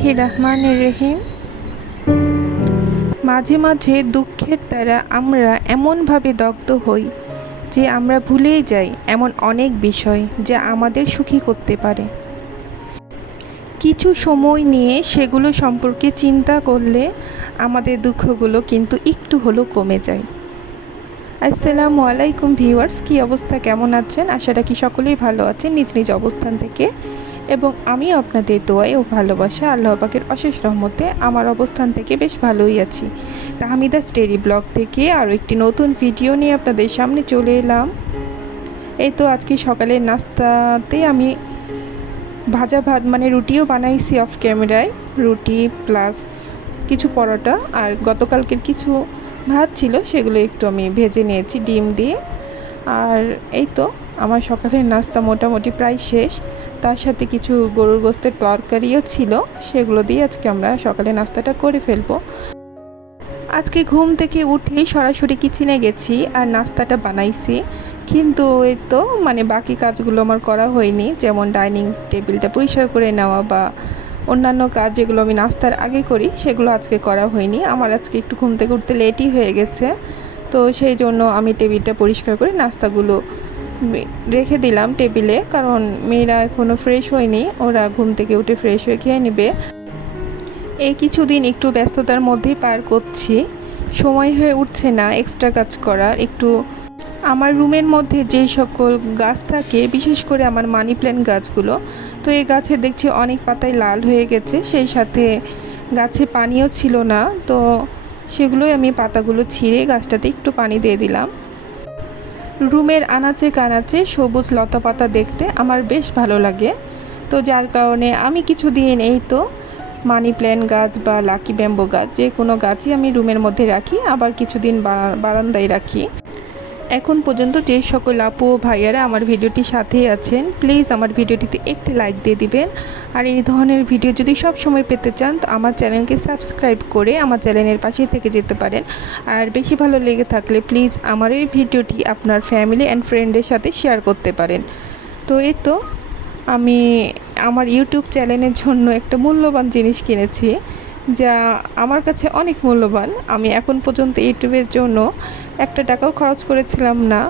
বিসমিল্লাহির রহমানির রহিম। মাঝে মাঝে দুঃখের দ্বারা আমরা এমনভাবে দগ্ধ হই যে আমরা ভুলেই যাই এমন অনেক বিষয় যা আমাদের সুখী করতে পারে। কিছু সময় নিয়ে সেগুলো সম্পর্কে চিন্তা করলে আমাদের দুঃখগুলো কিন্তু একটু হলেও কমে যায়। আসসালামু আলাইকুম ভিউয়ার্স, কী অবস্থা, কেমন আছেন? আশা রাখি সকলেই ভালো আছেন নিজ নিজ অবস্থান থেকে, এবং আমি আপনাদের দোয়ায় ও ভালোবাসা আল্লাহ পাকের অশেষ রহমতে আমার অবস্থান থেকে বেশ ভালোই আছি। তাহমিদা স্টেরি ব্লগ থেকে আরও একটি নতুন ভিডিও নিয়ে আপনাদের সামনে চলে এলাম। এই তো আজকে সকালের নাস্তাতে আমি ভাজা ভাত মানে রুটিও বানাইছি অফ ক্যামেরায়, রুটি প্লাস কিছু পরোটা, আর গতকালকের কিছু ভাত ছিল সেগুলো একটু আমি ভেজে নিয়েছি ডিম দিয়ে। আর এই তো আমার সকালের নাস্তা মোটামুটি প্রায় শেষ। তার সাথে কিছু গরুর গোশতের তরকারিও ছিল, সেগুলো দিয়ে আজকে আমরা সকালে নাস্তাটা করে ফেলবো। আজকে ঘুম থেকে উঠেই সরাসরি কিচেনে গেছি আর নাস্তাটা বানাইছি, কিন্তু এই তো বাকি কাজগুলো আমার করা হয়নি, যেমন ডাইনিং টেবিলটা পরিষ্কার করে নেওয়া বা অন্যান্য কাজ যেগুলো আমি নাস্তার আগে করি সেগুলো আজকে করা হয়নি। আমার আজকে একটু ঘুম থেকে উঠতে লেটই হয়ে গেছে, তো সেই জন্য আমি টেবিলটা পরিষ্কার করে নাস্তাগুলো রেখে দিলাম টেবিলে, কারণ মেয়েরা এখনও ফ্রেশ হয়নি, ওরা ঘুম থেকে উঠে ফ্রেশ হয়ে খেয়ে নেবে। এই কিছুদিন একটু ব্যস্ততার মধ্যেই পার করছি, সময় হয়ে উঠছে না এক্সট্রা কাজ করার। একটু আমার রুমের মধ্যে যেই সকল গাছ থাকে, বিশেষ করে আমার মানি প্ল্যান্ট গাছগুলো, তো এই গাছে দেখছি অনেক পাতাই লাল হয়ে গেছে, সেই সাথে গাছে পানিও ছিল না, তো সেগুলোই আমি পাতাগুলো ছিঁড়ে গাছটাতে একটু পানি দিয়ে দিলাম। রুমের আনাচে কানাচে সবুজ লতা পাতা দেখতে আমার বেশ ভালো লাগে, তো যার কারণে আমি কিছুদিন এই তো মানি প্ল্যান্ট গাছ বা লাকি ব্যাম্বো গাছ যে কোনো গাছই আমি রুমের মধ্যে রাখি, আবার কিছুদিন বারান্দায় রাখি। এখন পর্যন্ত যে সকল আপু ও ভাইয়ারা আমার ভিডিওটির সাথেই আছেন, প্লিজ আমার ভিডিওটিতে একটি লাইক দিয়ে দিবেন। আর এই ধরনের ভিডিও যদি সব সময় পেতে চান তো আমার চ্যানেলকে সাবস্ক্রাইব করে আমার চ্যানেলের পাশেই থেকে যেতে পারেন। আর বেশি ভালো লেগে থাকলে প্লিজ আমার এই ভিডিওটি আপনার ফ্যামিলি অ্যান্ড ফ্রেন্ডের সাথে শেয়ার করতে পারেন। তো এই তো আমি আমার ইউটিউব চ্যানেলের জন্য একটা মূল্যবান জিনিস কিনেছি, যা আমার কাছে অনেক মূল্যবান। আমি এখন পর্যন্ত ইউটিউবের জন্য একটা টাকাও খরচ করেছিলাম না,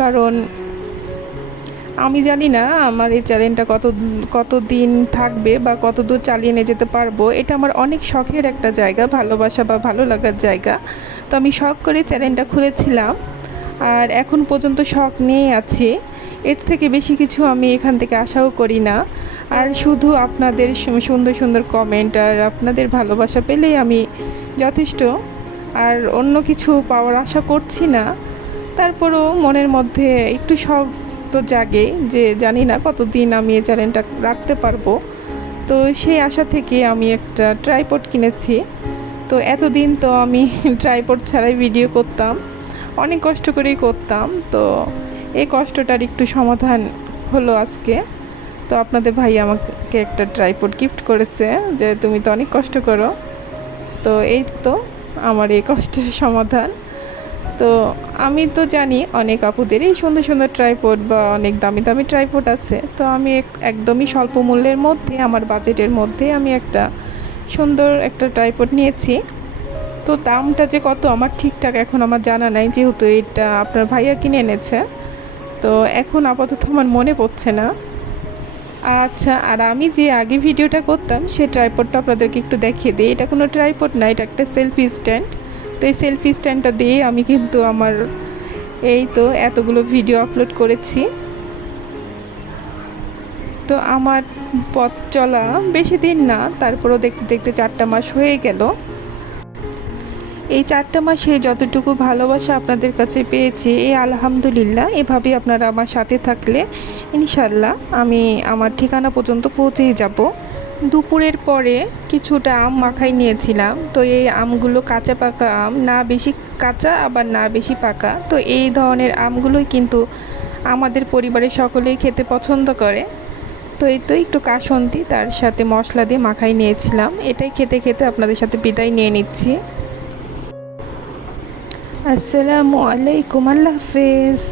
কারণ আমি জানি না আমার এই চ্যানেলটা কত দিন থাকবে বা কত দূর চালিয়ে নিয়ে যেতে পারবো। এটা আমার অনেক শখের একটা জায়গা, ভালোবাসা বা ভালো লাগার জায়গা। তো আমি শখ করে চ্যানেলটা খুলেছিলাম, আর এখন পর্যন্ত শখ নিয়ে আছি। এর থেকে বেশি কিছু আমি এখান থেকে আশাও করি না। আর শুধু আপনাদের সুন্দর সুন্দর কমেন্ট আর আপনাদের ভালোবাসা পেলেই আমি যথেষ্ট, আর অন্য কিছু পাওয়ার আশা করছি না। তারপরও মনের মধ্যে একটু শখ তো জাগে যে জানি না কতদিন আমি এই চ্যানেলটা রাখতে পারবো। তো সেই আশা থেকে আমি একটা ট্রাইপড কিনেছি। তো এতদিন তো আমি ট্রাইপড ছাড়াই ভিডিও করতাম, অনেক কষ্ট করেই করতাম। তো এই কষ্টটার একটু সমাধান হলো আজকে। তো আপনাদের ভাই আমাকে একটা ট্রাইপড গিফট করেছে, যে তুমি তো অনেক কষ্ট করো। তো এই তো আমার এই কষ্টের সমাধান। তো আমি তো জানি অনেক আপুদের এই সুন্দর সুন্দর ট্রাইপড বা অনেক দামি দামি ট্রাইপড আছে, তো আমি একদমই স্বল্প মূল্যের মধ্যে আমার বাজেটের মধ্যে আমি একটা সুন্দর একটা ট্রাইপড নিয়েছি। তো দামটা যে কত আমার ঠিকঠাক এখন আমার জানা নাই, যেহেতু এটা আপনার ভাইয়া কিনে এনেছে, তো এখন আপাতত আমার মনে পড়ছে না। আচ্ছা, আর আমি যে আগে ভিডিওটা করতাম সে ট্রাইপডটা আপনাদেরকে একটু দেখিয়ে দিই। এটা কোনো ট্রাইপড না, এটা একটা সেলফি স্ট্যান্ড। তো এই সেলফি স্ট্যান্ডটা দিয়ে আমি কিন্তু আমার এই তো এতগুলো ভিডিও আপলোড করেছি। তো আমার পথ চলা বেশি দিন না, তারপরও দেখতে দেখতে 4টা মাস হয়ে গেল। এই 4টা মাসে যতটুকু ভালোবাসা আপনাদের কাছে পেয়েছি, এই আলহামদুলিল্লাহ। এভাবেই আপনারা আমার সাথে থাকলে ইনশাল্লাহ আমি আমার ঠিকানা পর্যন্ত পৌঁছেই যাব। দুপুরের পরে কিছুটা আম মাখাই নিয়েছিলাম, তো এই আমগুলো কাঁচা পাকা আম, না বেশি কাঁচা আবার না বেশি পাকা। তো এই ধরনের আমগুলোই কিন্তু আমাদের পরিবারের সকলেই খেতে পছন্দ করে। তো এই তো একটু কাসন্তি তার সাথে মশলা দিয়ে মাখাই নিয়েছিলাম। এটাই খেতে খেতে আপনাদের সাথে বিদায় নিয়ে নিচ্ছি। আসসালামু আলাইকুম, আল্লাহ হাফেজ।